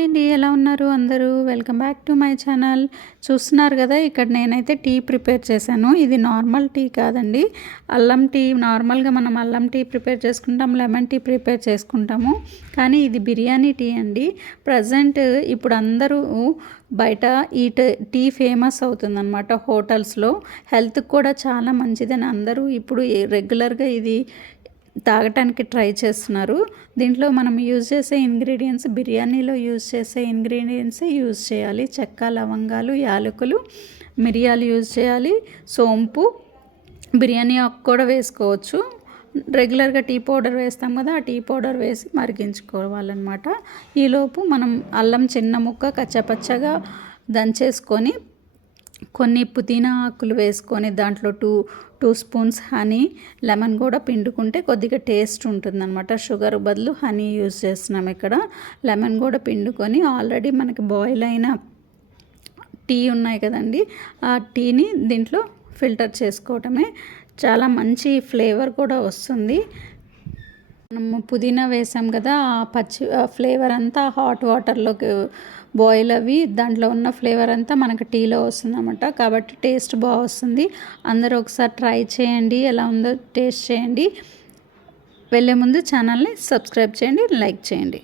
Hi అండి ఎలా ఉన్నారు అందరూ? Welcome back to my channel చూస్తున్నారు కదా ఇక్కడ నేనైతే టీ ప్రిపేర్ చేశాను. ఇది నార్మల్ టీ కాదండి. అల్లం టీ నార్మల్గా మనం అల్లం టీ ప్రిపేర్ చేసుకుంటాం లెమన్ టీ ప్రిపేర్ చేసుకుంటాము. కానీ ఇది బిర్యానీ టీ అండి. ప్రజెంట్ ఇప్పుడు అందరూ బయట ఈ టీ ఫేమస్ అవుతుందన్నమాట హోటల్స్లో. హెల్త్కి కూడా చాలా మంచిదని అందరూ ఇప్పుడు రెగ్యులర్గా ఇది తాగటానికి ట్రై చేస్తున్నారు. దీంట్లో మనం యూజ్ చేసే ఇంగ్రీడియంట్స్ బిర్యానీలో యూజ్ చేసే ఇంగ్రీడియంట్సే యూజ్ చేయాలి. చెక్క లవంగాలు యాలకులు మిరియాలు యూజ్ చేయాలి. సోంపు బిర్యానీ ఆకు కూడా వేసుకోవచ్చు. రెగ్యులర్గా టీ పౌడర్ వేస్తాం కదా ఆ టీ పౌడర్ వేసి మరిగించుకోవాలన్నమాట. ఈలోపు మనం అల్లం చిన్న ముక్క కచ్చపచ్చగా దంచేసుకొని కొన్ని పుదీనా ఆకులు వేసుకొని దాంట్లో two two spoons honey lemon కూడా పిండుకుంటే కొద్దిగా టేస్ట్ ఉంటుందన్నమాట. షుగర్ బదులు హనీ యూజ్ చేస్తున్నాం ఇక్కడ. లెమన్ కూడా పిండుకొని ఆల్రెడీ మనకి బాయిల్ అయిన టీ ఉన్నాయి కదండి ఆ టీని దీంట్లో ఫిల్టర్ చేసుకోవటమే. చాలా మంచి ఫ్లేవర్ కూడా వస్తుంది. మనము పుదీనా వేసాం కదా ఆ పచ్చి ఫ్లేవర్ అంతా హాట్ వాటర్లోకి బాయిల్ అవి దాంట్లో ఉన్న ఫ్లేవర్ అంతా మనకు టీలో వస్తుంది అనమాట కాబట్టి టేస్ట్ బాగా వస్తుంది. అందరూ ఒకసారి ట్రై చేయండి. ఎలా ఉందో టేస్ట్ చేయండి. వెళ్ళే ముందు ఛానల్ని సబ్స్క్రైబ్ చేయండి లైక్ చేయండి.